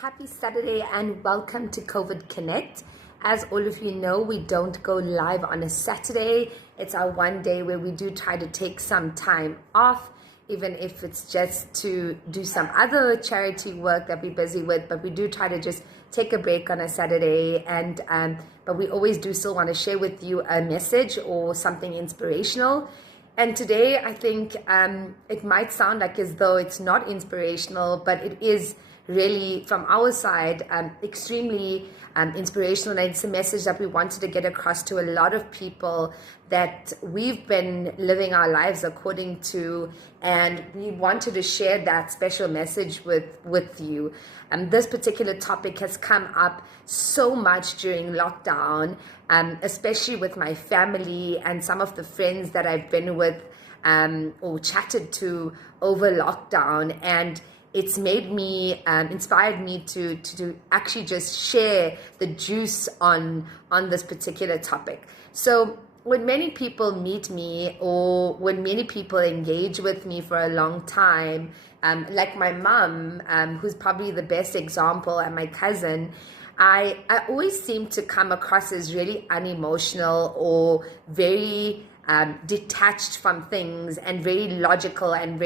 Happy Saturday and welcome to COVID Connect. As all of you know, we don't go live on a Saturday. It's our one day where we do try to take some time off, even if it's just to do some other charity work that we're busy with. But we do try to just take a break on a Saturday. But we always do still want to share with you a message or something inspirational. And today, I think it might sound like as though it's not inspirational, but it is really, from our side, extremely inspirational. And it's a message that we wanted to get across to a lot of people that we've been living our lives according to, and we wanted to share that special message with you. This particular topic has come up so much during lockdown, especially with my family and some of the friends that I've been with or chatted to over lockdown. And it's made me, inspired me to actually just share the juice on this particular topic. So when many people meet me or when many people engage with me for a long time, like my mom, who's probably the best example, and my cousin, I always seem to come across as really unemotional or very detached from things and very logical and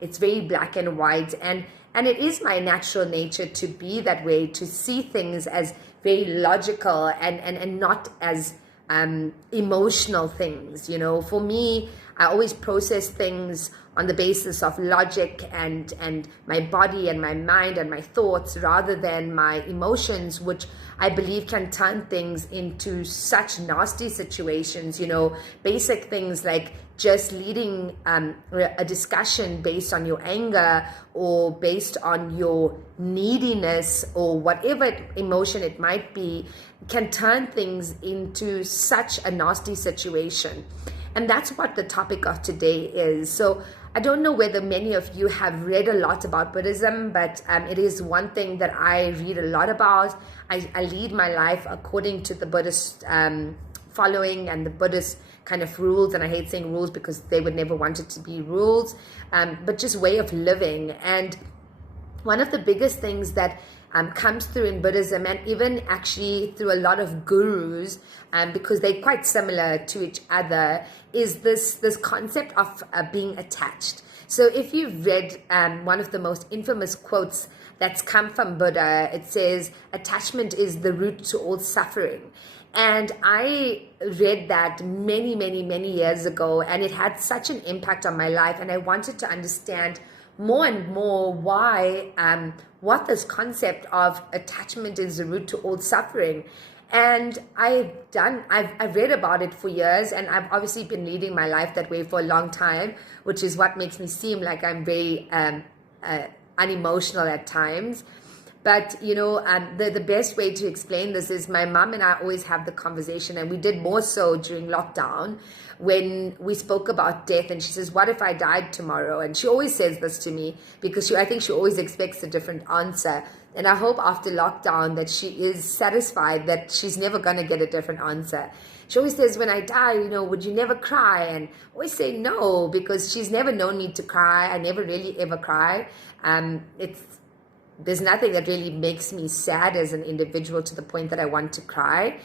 it's very black and white. And it is my natural nature to be that way, to see things as very logical and not as emotional things. You know, for me, I always process things on the basis of logic and my body and my mind and my thoughts rather than my emotions, which I believe can turn things into such nasty situations. You know, basic things like just leading a discussion based on your anger or based on your neediness or whatever emotion it might be can turn things into such a nasty situation. And that's what the topic of today is. So I don't know whether many of you have read a lot about Buddhism, but it is one thing that I read a lot about. I lead my life according to the Buddhist following and the Buddhist kind of rules. And I hate saying rules because they would never want it to be rules, but just way of living. And one of the biggest things that comes through in Buddhism, and even actually through a lot of gurus, because they're quite similar to each other, is this concept of being attached. So if you've read one of the most infamous quotes that's come from Buddha, it says, "Attachment is the root to all suffering." And I read that many, many, many years ago, and it had such an impact on my life. And I wanted to understand more and more why, what this concept of attachment is the root to all suffering. And I've read about it for years, and I've obviously been leading my life that way for a long time, which is what makes me seem like I'm very unemotional at times. But, you know, the best way to explain this is my mom and I always have the conversation, and we did more so during lockdown when we spoke about death. And she says, "What if I died tomorrow?" And she always says this to me because I think she always expects a different answer. And I hope after lockdown that she is satisfied that she's never going to get a different answer. She always says, "When I die, you know, would you never cry?" And I always say no, because she's never known me to cry. I never really ever cry. There's nothing that really makes me sad as an individual to the point that I want to cry.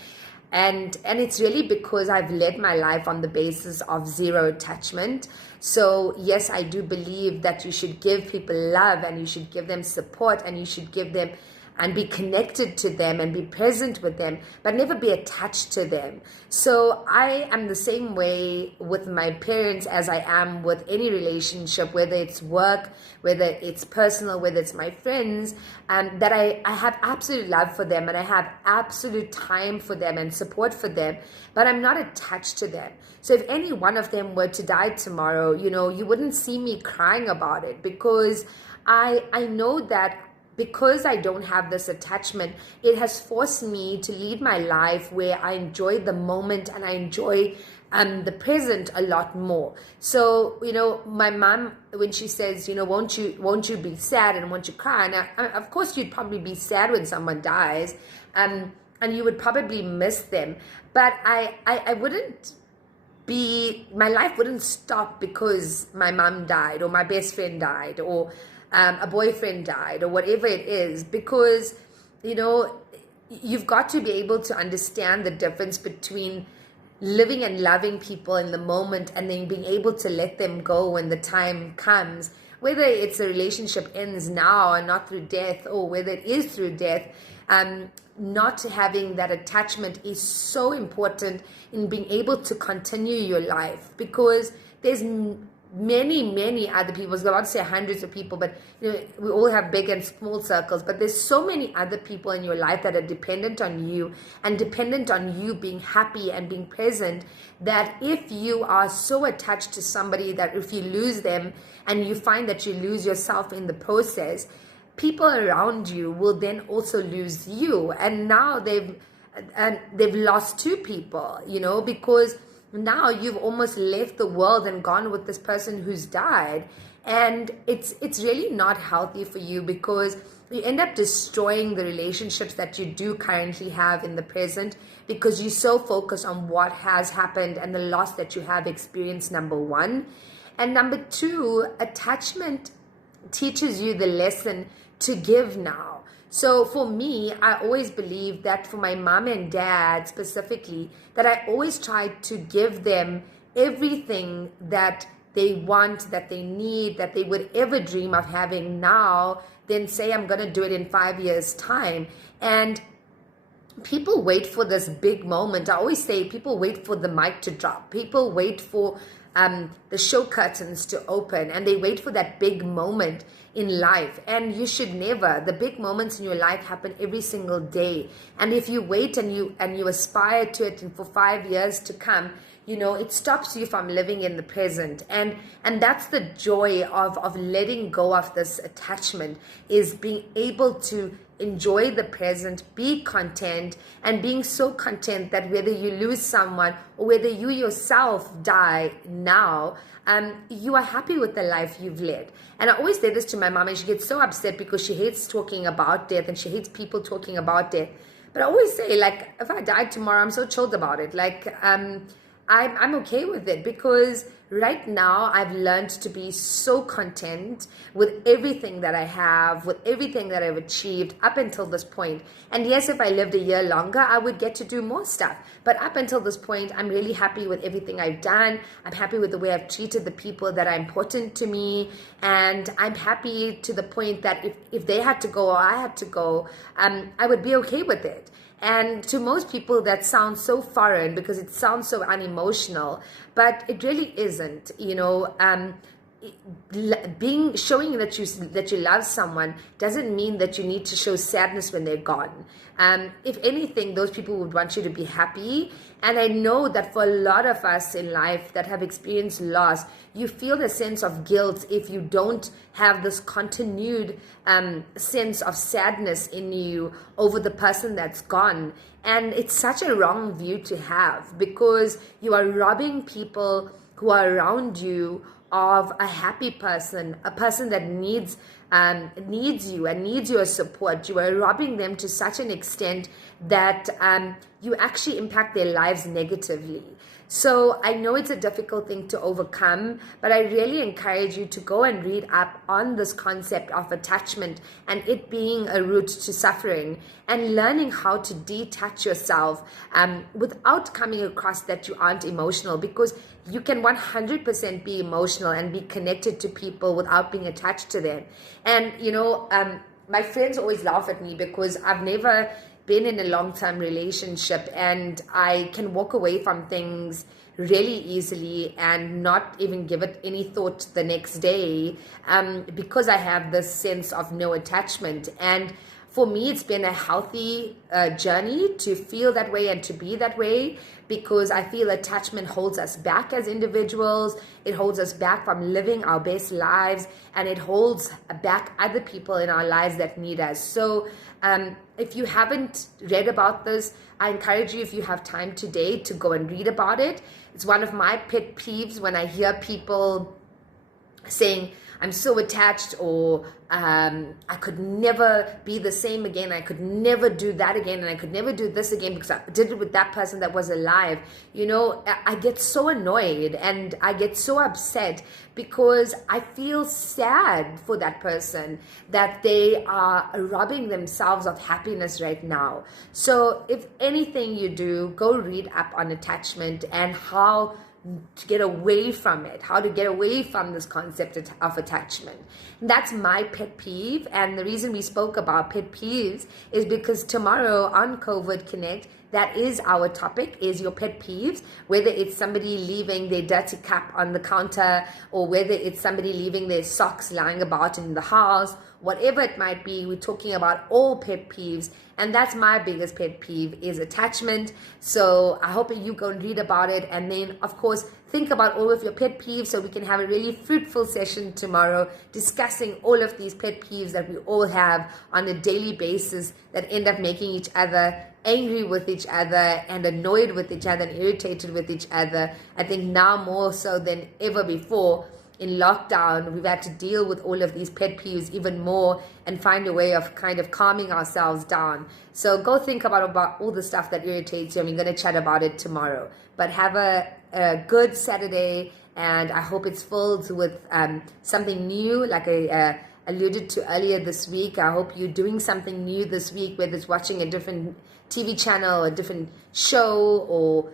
And it's really because I've led my life on the basis of zero attachment. So yes, I do believe that you should give people love and you should give them support and you should give them and be connected to them and be present with them, but never be attached to them. So I am the same way with my parents as I am with any relationship, whether it's work, whether it's personal, whether it's my friends, that I have absolute love for them and I have absolute time for them and support for them, but I'm not attached to them. So if any one of them were to die tomorrow, you know, you wouldn't see me crying about it, because I know that because I don't have this attachment, it has forced me to lead my life where I enjoy the moment and I enjoy the present a lot more. So, you know, my mom, when she says, you know, won't you be sad and won't you cry? And of course, you'd probably be sad when someone dies, and you would probably miss them. But I wouldn't my life wouldn't stop because my mom died or my best friend died or a boyfriend died, or whatever it is, because, you've got to be able to understand the difference between living and loving people in the moment and then being able to let them go when the time comes, whether it's a relationship ends now and not through death, or whether it is through death. Not having that attachment is so important in being able to continue your life, because there's many other people. I was about to say hundreds of people, but we all have big and small circles, but there's so many other people in your life that are dependent on you and dependent on you being happy and being present, that if you are so attached to somebody that if you lose them and you find that you lose yourself in the process, people around you will then also lose you. And now they've lost two people, because now you've almost left the world and gone with this person who's died. And it's really not healthy for you, because you end up destroying the relationships that you do currently have in the present, because you're so focused on what has happened and the loss that you have experienced, number one. And number two, attachment teaches you the lesson to give now. So for me, I always believe that for my mom and dad specifically, that I always tried to give them everything that they want, that they need, that they would ever dream of having now, then say I'm going to do it in 5 years' time. And people wait for this big moment. I always say people wait for the mic to drop. People wait for the show curtains to open, and they wait for that big moment in life. And you should never. The big moments in your life happen every single day. And if you wait and you aspire to it and for 5 years to come, it stops you from living in the present. And that's the joy of letting go of this attachment, is being able to enjoy the present, be content, and being so content that whether you lose someone or whether you yourself die now, you are happy with the life you've led. And I always say this to my mom, and she gets so upset because she hates talking about death and she hates people talking about death. But I always say, if I died tomorrow, I'm so chilled about it. I'm okay with it, because right now I've learned to be so content with everything that I have, with everything that I've achieved up until this point. And yes, if I lived a year longer, I would get to do more stuff. But up until this point, I'm really happy with everything I've done. I'm happy with the way I've treated the people that are important to me. And I'm happy to the point that if they had to go or I had to go, I would be okay with it. And to most people, that sounds so foreign because it sounds so unemotional, but it really isn't. Showing that you love someone doesn't mean that you need to show sadness when they're gone. If anything, those people would want you to be happy. And I know that for a lot of us in life that have experienced loss, you feel a sense of guilt if you don't have this continued sense of sadness in you over the person that's gone. And it's such a wrong view to have, because you are robbing people who are around you of a happy person, a person that needs you and needs your support. You are robbing them to such an extent that you actually impact their lives negatively. So I know it's a difficult thing to overcome, but I really encourage you to go and read up on this concept of attachment and it being a route to suffering, and learning how to detach yourself without coming across that you aren't emotional, because you can 100% be emotional and be connected to people without being attached to them. And, my friends always laugh at me because I've never been in a long-term relationship, and I can walk away from things really easily and not even give it any thought the next day because I have this sense of no attachment. And for me, it's been a healthy journey to feel that way and to be that way, because I feel attachment holds us back as individuals. It holds us back from living our best lives, and it holds back other people in our lives that need us. So if you haven't read about this, I encourage you, if you have time today, to go and read about it. It's one of my pet peeves when I hear people saying, I'm so attached, or I could never be the same again. I could never do that again, and I could never do this again because I did it with that person that was alive. I get so annoyed and I get so upset because I feel sad for that person that they are robbing themselves of happiness right now. So if anything you do, go read up on attachment and how to get away from it, how to get away from this concept of attachment. And that's my pet peeve. And the reason we spoke about pet peeves is because tomorrow on COVID Connect, that is our topic, is your pet peeves, whether it's somebody leaving their dirty cup on the counter, or whether it's somebody leaving their socks lying about in the house, whatever it might be. We're talking about all pet peeves, and that's my biggest pet peeve, is attachment. So I hope you go and read about it, and then of course think about all of your pet peeves so we can have a really fruitful session tomorrow discussing all of these pet peeves that we all have on a daily basis that end up making each other angry with each other and annoyed with each other and irritated with each other. I think now more so than ever before in lockdown, we've had to deal with all of these pet peeves even more and find a way of kind of calming ourselves down. So go think about all the stuff that irritates you, and we're going to chat about it tomorrow. But have a good Saturday, and I hope it's filled with something new, like I alluded to earlier this week. I hope you're doing something new this week, whether it's watching a different TV channel, a different show, or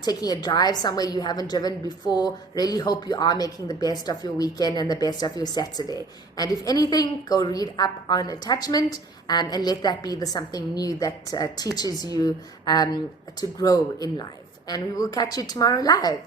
taking a drive somewhere you haven't driven before. Really hope you are making the best of your weekend and the best of your Saturday. And if anything, go read up on attachment, and let that be the something new that teaches you to grow in life. And we will catch you tomorrow live.